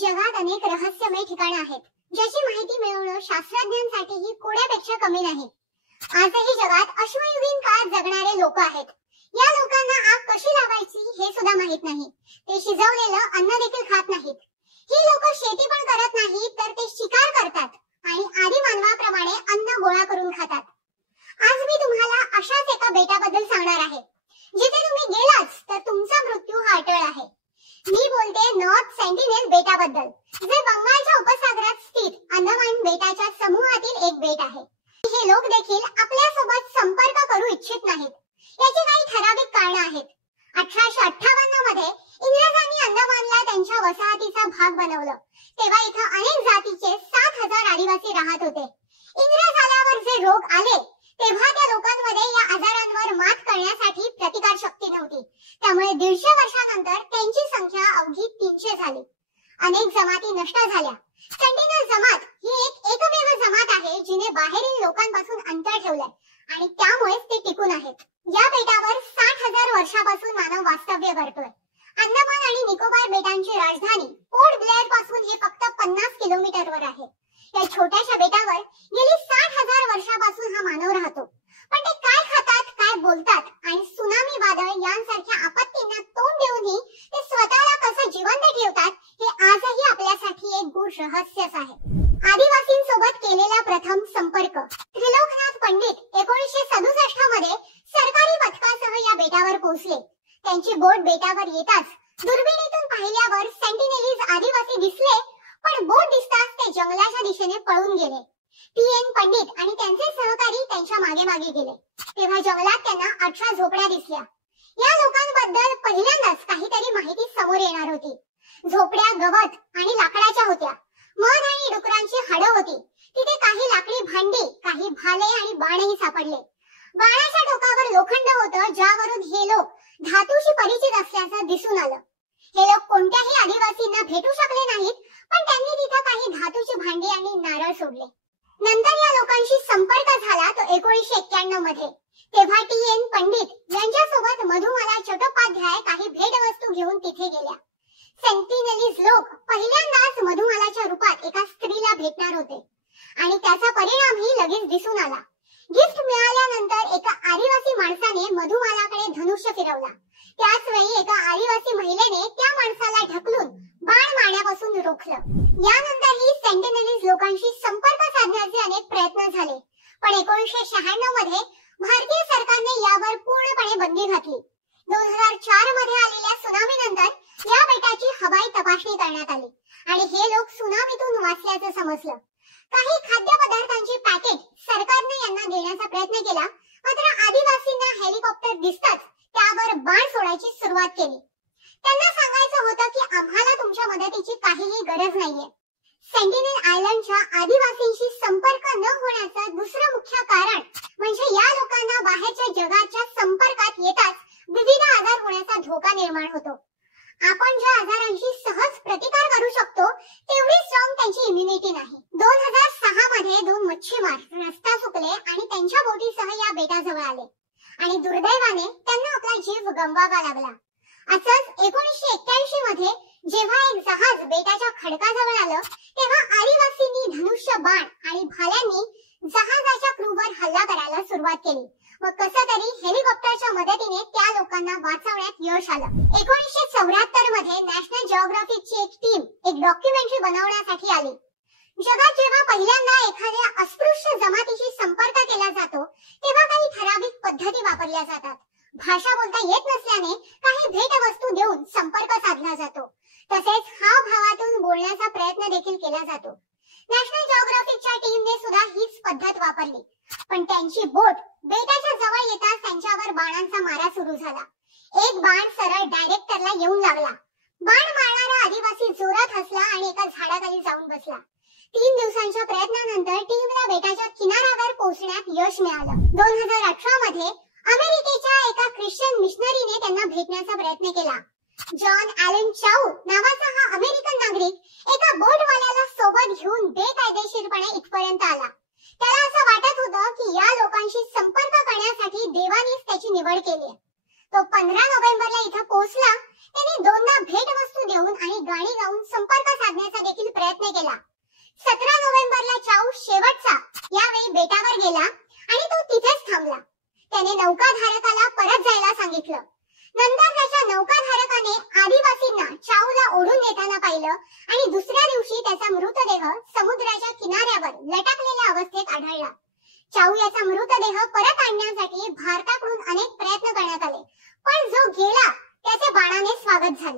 जगात अनेक रहस्यमय ठिकाणे आहेत, ज्याची माहिती मिळवणं शास्त्रज्ञांसाठीही कोड्यापेक्षा कमी नाही. आजही जगात अश्मयुगीन काळात जगणारे लोक आहेत. या लोकांना आग कशी लावायची हे सुद्धा माहित नाही. ते शिजवलेलं अन्न देखील खात नाहीत. ही लोक शेती पण करत नाहीत, तर ते शिकार करतात आणि आदी मानवाप्रमाणे अन्न गोळा करून खातात. आज मी तुम्हाला अशाच एका बेटाबद्दल सांगणार आहे, जिथे तुम्ही गेलाच तर तुमचा मृत्यू हा अटळ आहे. मी बोलते नॉर्थ सेंटिनेल बेटाबद्दल, जे बंगालच्या उपसागरात स्थित अंदमान बेटाच्या समूहातील एक बेट आहे. हे लोक देखील आपल्या सोबत संपर्क करू इच्छित नाहीत. याची काही ठराविक कारणं आहेत. 1858 मध्ये इंग्रजांनी अंदमानला त्यांच्या वसाहतीचा भाग बनवलं. तेव्हा इथं अनेक जातीचे 7000 आदिवासी राहत होते. इंग्रज आल्यावर जे रोग आले, तेव्हा त्या लोकांमध्ये या आजारांवर मात करण्यासाठी प्रतिकार शक्ती नव्हती. त्यामुळे 150 वर्षानंतर त्यांची संख्या अवघी 300 झाली. अनेक जमाती नष्ट झाल्या. सेंटिनल जमात ही एकमेव जमात आहे जिने बाहेरील लोकांपासून अंतर ठेवलंय आणि त्यामुळेच ते टिकून आहेत. या बेटावर 60,000 वर्षापासून मानव वास्तव्य करतोय. अंदमान आणि निकोबार बेटांची राजधानी पोर्ट ब्लेअर पासून हे फक्त 50 किलोमीटरवर आहे. या छोट्याशा बेटावर गेली 60,000 वर्षापासून हा मानव राहतो. पण ते काय खातात, काय बोलतात आणि सुनामी वादळ यांसारख्या आपत्तींना तोंड देऊनही ते स्वतःला कसं जिवंत ठेवतात, हे आजही आपल्यासाठी एक गूढ रहस्यच आहे. आदिवासींसोबत केलेला प्रथम संपर्क. त्रिलोकनाथ पंडित 1967 मध्ये सरकारी पथकासह या बेटावर पोहोचले. त्यांची बोट बेटावर येताच दुर्बिणीतून पाहिल्यावर सेंटिनेलीज आदिवासी दिसले, पण बोट दिसताच ते जंगलाच्या दिशेने पळून गेले. टी.एन. पंडित आणि त्यांचे सहकारी त्यांच्या मागे मागे गेले. तेव्हा जंगलात त्यांना 18 झोपड्या दिसल्या. या लोकांबद्दल पहिल्यांदाच काहीतरी माहिती समोर येणार होती. झोपड्या गवत आणि लाकडाच्या होत्या. मध आणि डुकरांची हाडं होती. तिथे काही लाकडी भांडी, काही भाले आणि बाणही सापडले. बाणाच्या टोकावर लोखंड होतं, ज्यावरून हे लोक धातूशी परिचित असल्याचं दिसून आलं. हे लोक कोणत्याही आदिवासींना भेटू शकले नाहीत, पण त्यांनी तिथे काही धातूची भांडी आणि नारळ सोडले. नंतर या लोकांशी संपर्क झाला तो 1991 मध्ये. तेव्हा टी.एन. पंडित यांच्यासोबत मधुमाला चट्टोपाध्याय काही भेटवस्तू घेऊन तिथे गेल्या. सेंटिनेलीज लोक पहिल्यांदाच मधुमालाच्या रूपात एका स्त्रीला भेटणार होते आणि त्याचा परिणामही लगेच दिसून आला. गिफ्ट मिळाल्यानंतर एका आदिवासी माणसाने मधुमालाकडे धनुष्य फिरवला. त्याच वेळी एका आदिवासी महिलेने त्या माणसाला ढकलून बाण मारण्यापासून रोखलं. यानंतरही सेंटिनेलीज लोकांशी संपर्क साधण्याचे अनेक प्रयत्न झाले, पण 1996 मध्ये भारतीय सरकारने यावर पूर्णपणे बंदी घातली. 2004 मध्ये आलेल्या सुनामीनंतर या बेटाची हवाई तपासणी करण्यात आली आणि हे लोक सुनामीतून वाचल्याचं समजलं. काही खाद्यपदार्थांची पॅकेट सरकारने यांना देण्याचा प्रयत्न केला, मात्र आदिवासींना हेलिकॉप्टर दिसताच त्यावर बाण सोडायची सुरुवात केली. त्यांना सांगायचं होतं की आम्हाला तुमच्या मदतीची काहीही गरज नाहीये. सेंटिनेल आयलंडच्या आदिवासींशी संपर्क न होण्याचं दुसरं मुख्य कारण म्हणजे या लोकांना बाहेरच्या जगाच्या संपर्कात येताच विविध आजार होण्याचा धोका निर्माण होतो. आपण ज्या आजारांशी सहज प्रतिकार करू शकतो, तेवढी स्ट्रॉंग त्यांची इम्युनिटी नाही. 2006 मध्ये 2 मच्छीमार रस्ता चुकले आणि त्यांच्या बोटीसह या बेटाजवळ आले आणि दुर्दैवाने त्यांना आपला जीव गमवावा लागला. असंच 1981 मध्ये जेव्हा एक जहाज बेटाच्या खडकाजवळ आलं, तेव्हा आदिवासींनी धनुष्य बाण आणि भाल्यांनी जहाजाच्या क्रूवर हल्ला करायला सुरुवात केली. मग कसं तरी हेलिकॉप्टरच्या मदतीने त्या लोकांना वाचवण्यात यश आलं. 1974 मध्ये नॅशनल जिओग्राफिकची एक टीम एक डॉक्युमेंटरी बनवण्यासाठी आली. जगात जेव्हा पहिल्यांदा एखाद्या अस्पृश्य जमातीशी संपर्क केला जातो, तेव्हा काही ठराविक पद्धती वापरल्या जातात. भाषा बोलता येत नसल्याने काही भेटवस्तू देऊन संपर्क साधला जातो. तसेच हावभावातून बोलण्याचा प्रयत्न देखील केला जातो. नॅशनल जिओग्राफिकच्या टीमने सुद्धा हीच पद्धत वापरली, पण त्यांची बोट बेटाच्या जवळ येताच त्यांच्यावर बाणांचा मारा सुरू झाला. एक बाण सरळ डायरेक्टरला येऊन लागला. बाण मारणारा आदिवासी जोरात हसला आणि एका झाडाखाली जाऊन बसला. 3 दिवसांच्या प्रयत्नानंतर टीमला बेटाच्या किनाऱ्यावर पोहोचण्यात यश मिळालं. 2018 मध्ये अमेरिकेच्या एका ख्रिश्चन मिशनरीने त्यांना भेटण्याचा प्रयत्न केला. जॉन ॲलन चाऊ नावाचा हा अमेरिकन नागरिक एका बोटवाल्याला सोबत घेऊन बेकायदेशीरपणे इथपर्यंत आला. त्याला असं वाटत होतं की या लोकांशी संपर्क करण्यासाठी देवानीच त्याची निवड केली. तो 15 नोव्हेंबरला इथं पोहोचला. त्याने 2दा भेटवस्तू देऊन आणि गाणी गाऊन संपर्क साधण्याचा केला. 17 नोव्हेंबरला चाऊ शेवटचा यावेळी बेटावर गेला आणि तो तिथेच थांबला. त्याने नौकाधारकाला परत जायला सांगितलं. नंतर त्याच्या नौकाधारकाने आदिवासींना चाऊला ओढून नेताना पाहिलं आणि दुसऱ्या दिवशी त्याचा मृतदेह समुद्राच्या किनाऱ्यावर लटकलेल्या अवस्थेत आढळला. चाऊ याचा मृतदेह परत आणण्यासाठी भारताकडून अनेक प्रयत्न करण्यात आले, पण जो गेला त्याचे बाणाने स्वागत झाले.